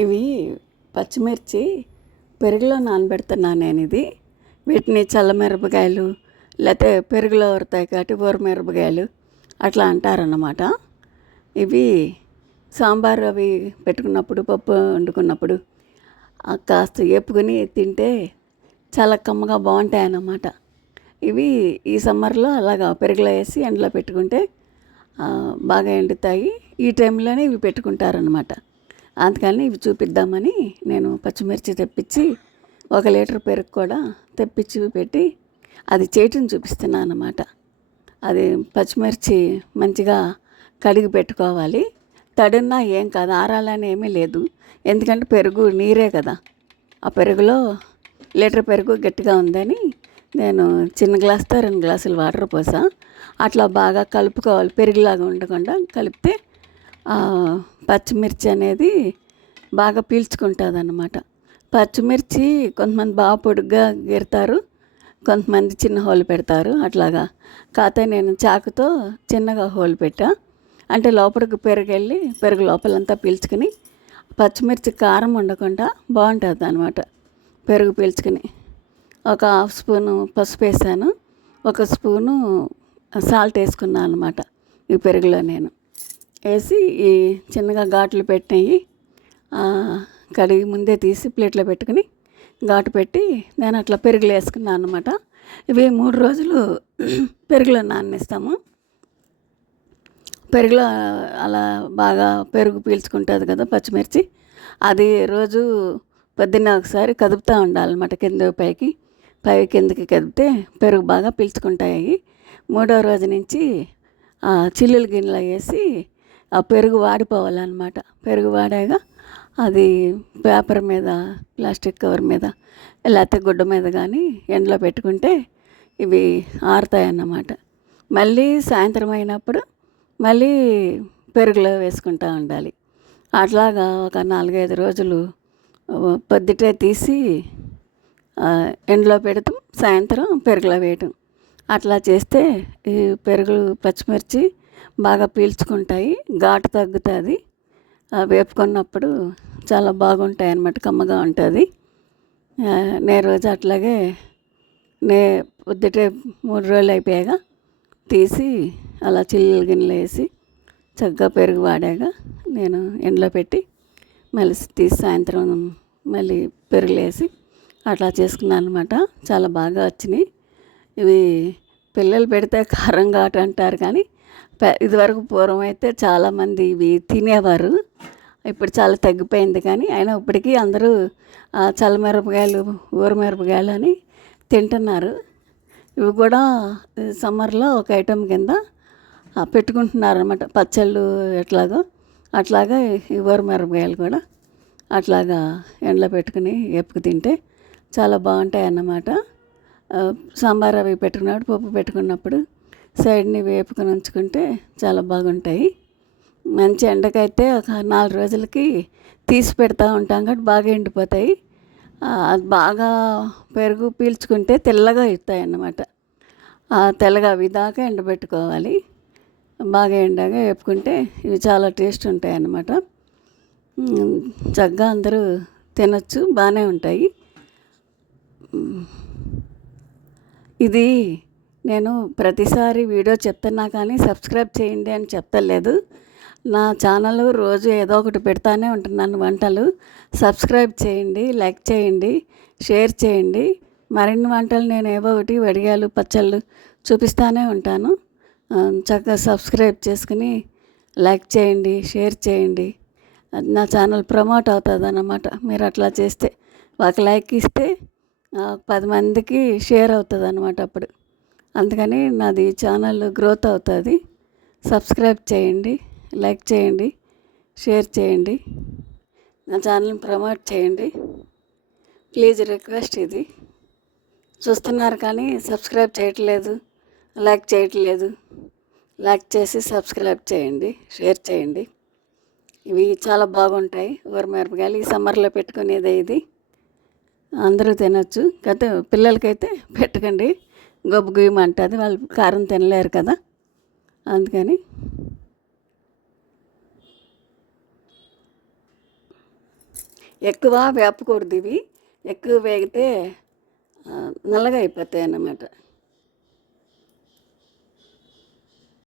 ఇవి పచ్చిమిర్చి పెరుగులో నానబెడుతున్నాను నేను. వీటిని చల్లమిరపకాయలు లేకపోతే పెరుగులో ఊరుతాయి కాబట్టి ఊరమిరపకాయలు అట్లా అంటారన్నమాట. ఇవి సాంబార్ అవి పెట్టుకున్నప్పుడు, పప్పు వండుకున్నప్పుడు కాస్త వేపుకొని తింటే చాలా కమ్మగా బాగుంటాయి అన్నమాట. ఇవి ఈ సమ్మర్లో అలాగా పెరుగులో వేసి ఎండలో పెట్టుకుంటే బాగా ఎండుతాయి. ఈ టైంలోనే ఇవి పెట్టుకుంటారనమాట. అందుకని ఇవి చూపిద్దామని నేను పచ్చిమిర్చి తెప్పించి 1 లీటర్ పెరుగు కూడా తెప్పించి పెట్టి అది చేయటం చూపిస్తున్నాను అన్నమాట. అది పచ్చిమిర్చి మంచిగా కడిగి పెట్టుకోవాలి. తడున్నా ఏం కాదు, ఆరాలని ఏమీ లేదు. ఎందుకంటే పెరుగు నీరే కదా. ఆ పెరుగులో లీటర్ పెరుగు గట్టిగా ఉందని నేను చిన్న గ్లాస్తో 2 గ్లాసులు వాటర్ పోసా. అట్లా బాగా కలుపుకోవాలి. పెరుగులాగా ఉండకుండా కలిపితే పచ్చిమిర్చి అనేది బాగా పీల్చుకుంటుంది అన్నమాట. పచ్చిమిర్చి కొంతమంది బాగా పొడుగ్గా గీరుతారు, కొంతమంది చిన్న హోల్ పెడతారు. అట్లాగా కాకపోతే నేను చాకుతో చిన్నగా హోల్ పెట్టా. అంటే లోపలికి పెరుగు వెళ్ళి పెరుగు లోపలంతా పీల్చుకుని పచ్చిమిర్చి కారం ఉండకుండా బాగుంటుంది అనమాట. పెరుగు పీల్చుకుని 1/2 స్పూను పసుపు వేసాను, 1 స్పూను సాల్ట్ వేసుకున్నాను అనమాట. ఈ పెరుగులో నేను వేసి ఈ చిన్నగా ఘాట్లు పెట్టినవి కడిగి ముందే తీసి ప్లేట్లో పెట్టుకుని ఘాటు పెట్టి నేను అట్లా పెరుగులో వేసుకున్నాను అనమాట. ఇవి 3 రోజులు పెరుగులో నాననిస్తాము. పెరుగులో అలా బాగా పెరుగు పీల్చుకుంటుంది కదా పచ్చిమిర్చి. అది రోజు పొద్దున్న ఒకసారి కదుపుతూ ఉండాలన్నమాట. కింద పైకి కిందకి కదిపితే పెరుగు బాగా పీల్చుకుంటాయి. 3వ రోజు నుంచి చిల్లులు గిన్నెలో వేసి ఆ పెరుగు వాడిపోవాలన్నమాట. పెరుగు వాడాక అది పేపర్ మీద, ప్లాస్టిక్ కవర్ మీద లేకపోతే గుడ్డ మీద కానీ ఎండలో పెట్టుకుంటే ఇవి ఆరుతాయి అన్నమాట. మళ్ళీ సాయంత్రం అయినప్పుడు మళ్ళీ పెరుగులో వేసుకుంటూ ఉండాలి. అట్లాగా ఒక 4-5 రోజులు పొద్దుటే తీసి ఎండలో పెడతాం, సాయంత్రం పెరుగులో వేయటం. అట్లా చేస్తే ఈ పెరుగు పచ్చిమిర్చి బాగా పీల్చుకుంటాయి, ఘాటు తగ్గుతుంది. వేపుకున్నప్పుడు చాలా బాగుంటాయి అన్నమాట, కమ్మగా ఉంటుంది. నేను రోజు అట్లాగే పొద్దుటే 3 రోజులు అయిపోయాక తీసి అలా చిల్లుల గిన్నెలో వేసి చక్కగా పెరుగు వాడాక నేను ఎండలో పెట్టి మళ్ళీ తీసి సాయంత్రం మళ్ళీ పెరుగులో వేసి అట్లా చేసుకున్నాను అనమాట. చాలా బాగా వచ్చినాయి. ఇవి పిల్లలు పెడితే కారం ఘాటు అంటారు కానీ ఇదివరకు పూర్వం అయితే చాలామంది ఇవి తినేవారు. ఇప్పుడు చాలా తగ్గిపోయింది కానీ అయినా ఇప్పటికీ అందరూ చల్లమిరపకాయలు, ఊరమిరపకాయలు అని తింటున్నారు. ఇవి కూడా సమ్మర్లో ఒక ఐటెం కింద పెట్టుకుంటున్నారు అన్నమాట. పచ్చళ్ళు ఎట్లాగో అట్లాగా ఈ ఊరమిరపకాయలు కూడా అట్లాగా ఎండలో పెట్టుకుని వేపుకు తింటే చాలా బాగుంటాయి అన్నమాట. సాంబార్ అవి పెట్టుకున్నప్పుడు, పప్పు పెట్టుకున్నప్పుడు సైడ్ని వేపుకొని ఉంచుకుంటే చాలా బాగుంటాయి. మంచి ఎండకైతే ఒక 4 రోజులకి తీసి పెడతా ఉంటాం కాబట్టి బాగా ఎండిపోతాయి. అది బాగా పెరుగు పీల్చుకుంటే తెల్లగా అవుతాయి అన్నమాట. తెల్లగా అవి దాకా ఎండబెట్టుకోవాలి. బాగా ఎండాక వేపుకుంటే ఇవి చాలా టేస్ట్ ఉంటాయి అన్నమాట. చక్కగా అందరూ తినొచ్చు, బాగానే ఉంటాయి. ఇది నేను ప్రతిసారి వీడియో చెప్తున్నా కానీ సబ్స్క్రైబ్ చేయండి అని చెప్తలేదు. నా ఛానల్ రోజు ఏదో ఒకటి పెడతానే ఉంటున్నాను వంటలు. సబ్స్క్రైబ్ చేయండి, లైక్ చేయండి, షేర్ చేయండి. మరిన్ని వంటలు నేను ఏవో ఒకటి వడియాలు, పచ్చళ్ళు చూపిస్తూనే ఉంటాను. చక్కగా సబ్స్క్రైబ్ చేసుకుని లైక్ చేయండి, షేర్ చేయండి. నా ఛానల్ ప్రమోట్ అవుతుంది అన్నమాట. మీరు అట్లా చేస్తే, ఒక లైక్ ఇస్తే 10 మందికి షేర్ అవుతుంది అన్నమాట. అప్పుడు అందుకని నాది ఛానల్ గ్రోత్ అవుతుంది. సబ్స్క్రైబ్ చేయండి, లైక్ చేయండి, షేర్ చేయండి, నా ఛానల్ని ప్రమోట్ చేయండి. Please request. ఇది చూస్తున్నారు కానీ సబ్స్క్రైబ్ చేయట్లేదు, లైక్ చేయట్లేదు. లైక్ చేసి సబ్స్క్రైబ్ చేయండి, షేర్ చేయండి. ఇవి చాలా బాగుంటాయి ఊరమిరపకాయలు. ఈ సమ్మర్లో పెట్టుకునేదే ఇది. అందరూ తినొచ్చు. కాకపోతే పిల్లలకైతే పెట్టకండి, గొబ్బు గుయ్యమంటుంది, వాళ్ళు కారం తినలేరు కదా. అందుకని ఎక్కువ వేపకూడదు ఇవి. ఎక్కువ వేగితే నల్లగా అయిపోతాయి అన్నమాట.